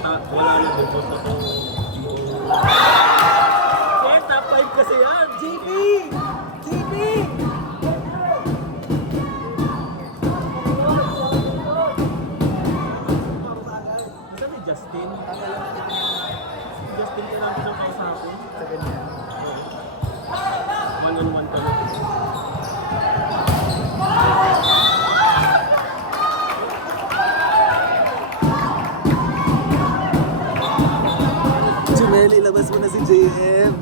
Wala na din po sa itong... Eh, top 5 kasi yan! JP! JP! Basta ni Justin. Justin din natin ang kausapin. Sa ganyan. One-on-one talaga. Jumel, ilabas mo na si JM.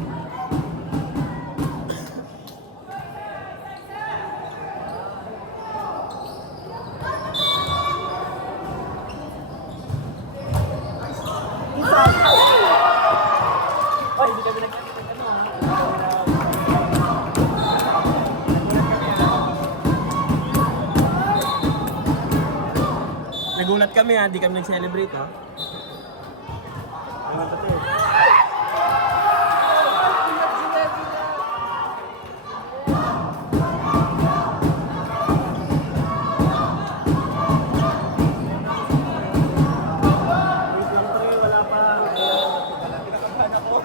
Ay, hindi kami nagkakita ano ha. Nagulat kami ha, hindi kami nag-celebrate ha. Ano ba ito? Wait lang pre, wala pa. Pinakabahan ako.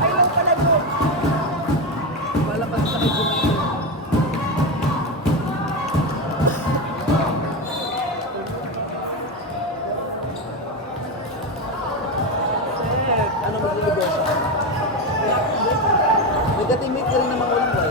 Ay lang pala po. Wala pa sa kay Jumel. Ano mo negosyo? May ka-teammate ka rin naman walang boy.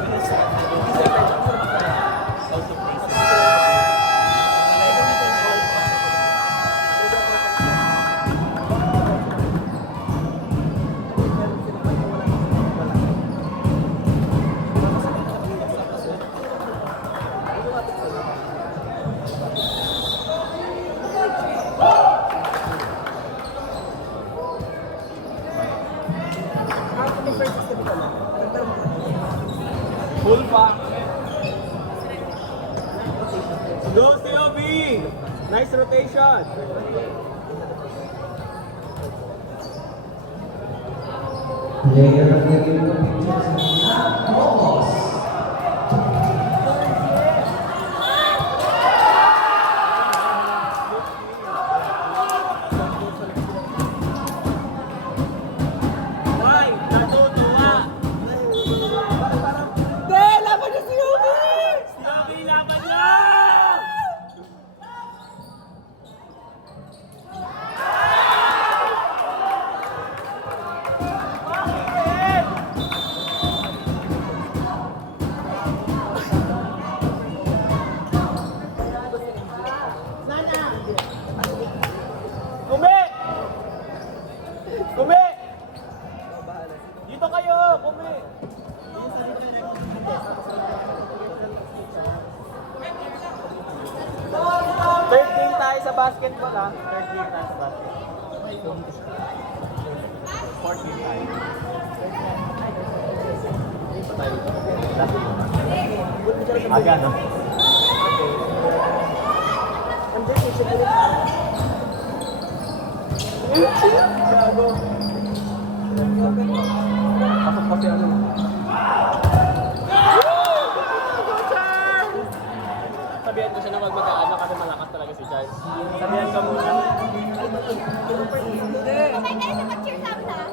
Full pack. Go, COB! Nice rotation. Player of the game of pictures, Ramos. Why? Natutuwa. Hindi! Laban niya si Yubi! COB, laban niyo! Kumi! Kumi! Dito kayo, Kumi! 13 tayo sa basketball ha. 13 tayo sa basketball. 14 tayo. Aga no? Gago. Pasok pa si ano. Sabihan ko siya na magmagaano kasi malakas talaga si Charles. Sabihan ka muna.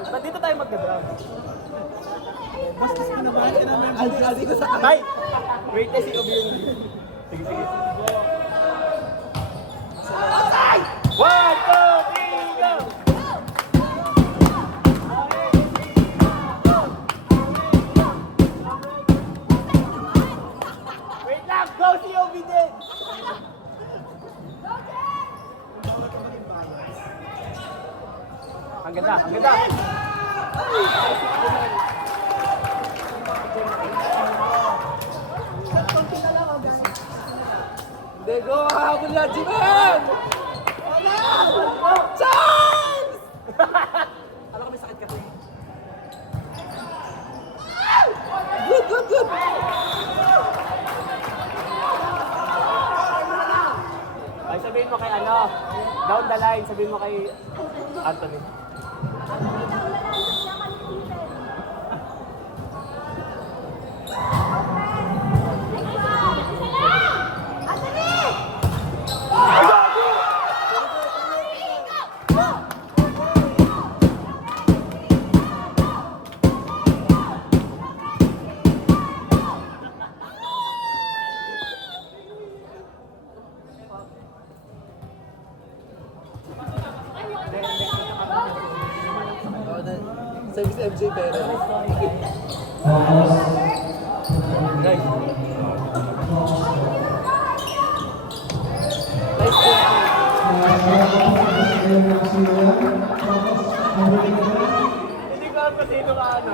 Ba't dito tayo magka-drum? Bastos ka na ba? Aldi ko sa Tay! Wait na si Obi yun. Sige, sige. One, two, three, go! Wait lang! Go si Obi din! Ang ganda, ang ganda! Hindi, go! Habol na, Jimel! Charles! Alam ko may sakit kasi. Good, good, good! Ay, sabihin mo kay ano, down the line, sabihin mo kay Anthony. Service MJ Perez. Focus. Guys, Nice to hindi ko alam kung sino ka ano.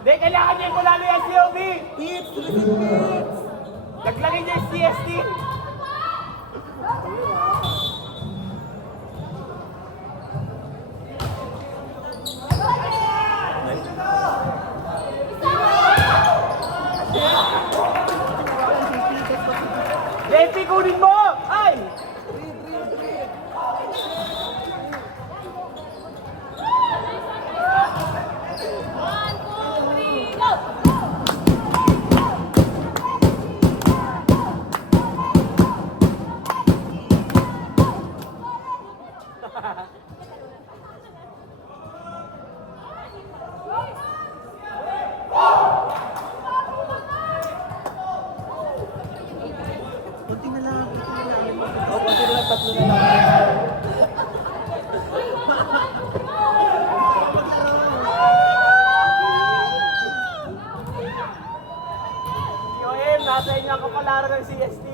Hindi, kailangan niya yung lalo yung SCOB! Hits! Hits! Naglagay niya yung CST! JP, kunin mo! Ay! Kunti na lang, kunti na lang. O, kunti na lang, tatlo na lang. Yoem, nasa inyo ang kapalaran ng CST.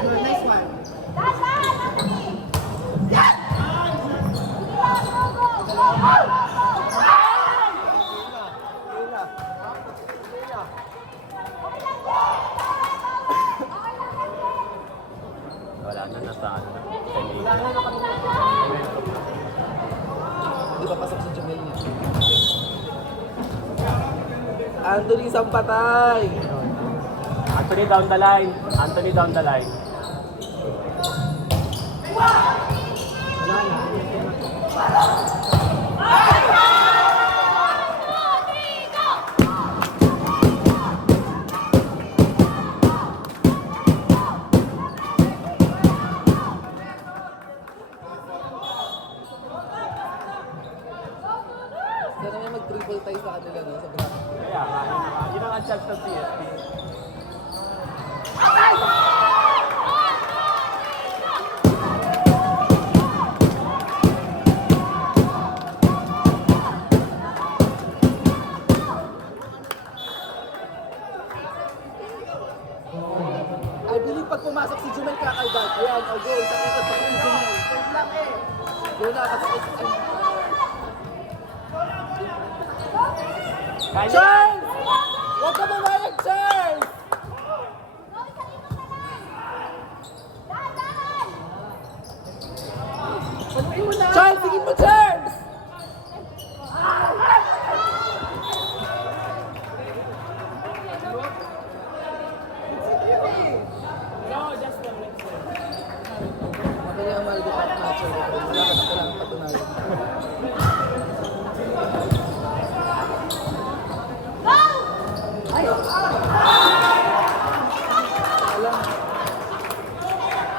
Nice one. Wala na, nasa ano na. Di ba pasok sa Jamel niya? Anthony isang patay. Anthony down the line. Anthony down the line. Sana may mag-triple tie sa kanila no, sa bracket. Kaya nga, yun ang chance ng CST. I believe pag pumasok si Jumel kakaldag. Yan, o goal. Sakit sa si Jumel. Goal na kasakit. Charles! Huwag ka bumayag, Charles! Charles, sige mo, Charles! Mabili ang mahal dito at match. Wala ka na lang patunayan.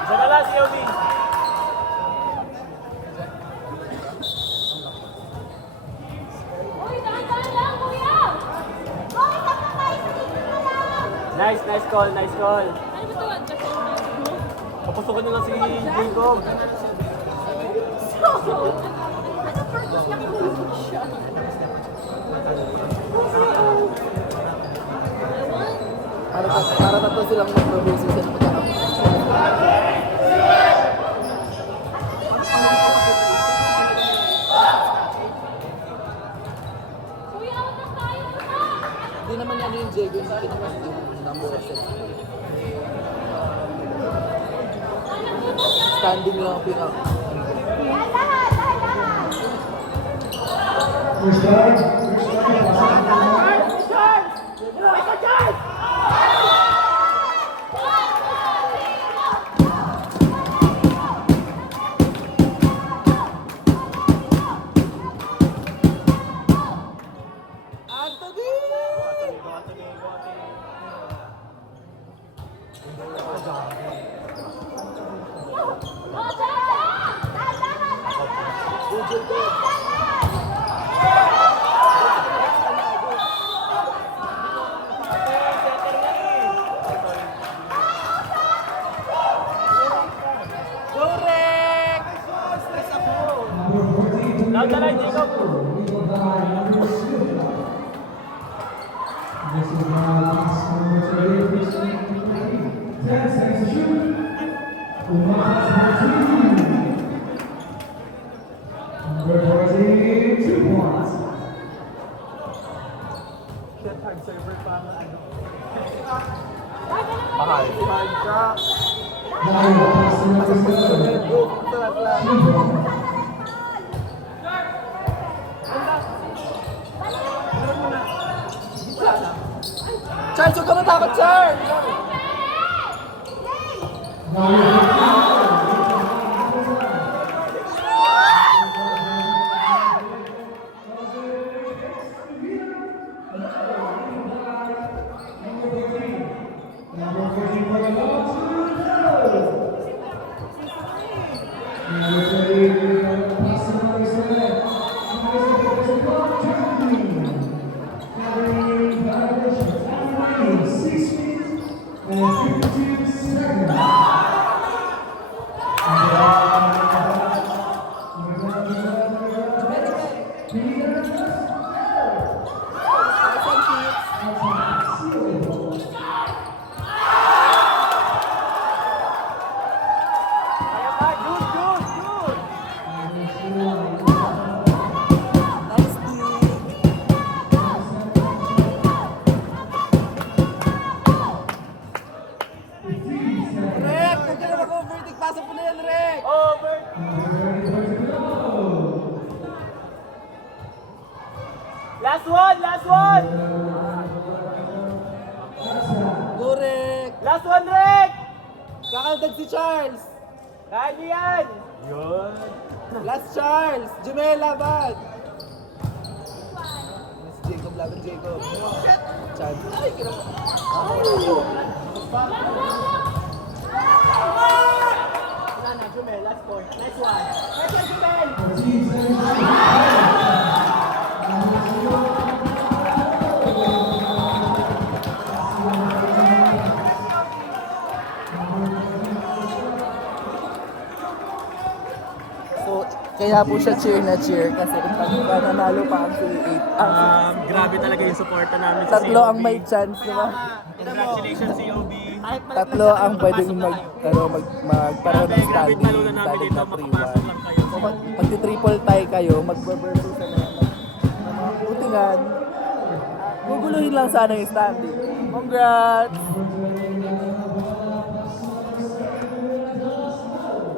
Isa na lang, COB. Nice call, nice call. Papusukan nyo lang si Jacob. Para tatlo silang mag-produce sila magkakapit. Hindi naman yan yung Diego yung pinakas yung number of sets. Standing lang ang pinaka. First guard. This is now pass number 38, which is 10 seconds to shoot. Umas 14. Number 14, 2 points. Shit, hard server pa ang ano. Mahal. Hard ka. Now, pass number Jumel, 7. go. Sarap lang. 2 points. Charles, huwag ka matakot, Charles! Kaya pa, Jun, Jun, Jun! Nice team. Rek, huwag ka na mag-overtake. Pasok mo na yan, Rek. Over! Last one, last one! Go, Rek. Last one, Rick! Kakaldag si Charles. Kaya niyo yan! Yun! Last Charles. Jumel, laban. Miss Jacob, laban Jacob. Charles. Ay, kinapa. Wala na, Jumel, last point. Nice one! Nice one, Jumel! So, kaya po siya cheer na cheer kasi pagka nanalo pa ang C8. Grabe talaga yung suporta namin Tatlo ang may chance, di ba? Congratulations, COB! Tatlo ang pwedeng magkaroon ng Grabe, standing talunan namin starting dito, na makapasok 3-1. lang kayo. So, pag-triple tie kayo, mag-versus na mga putingan. Guguluhin lang sana yung standing. Congrats!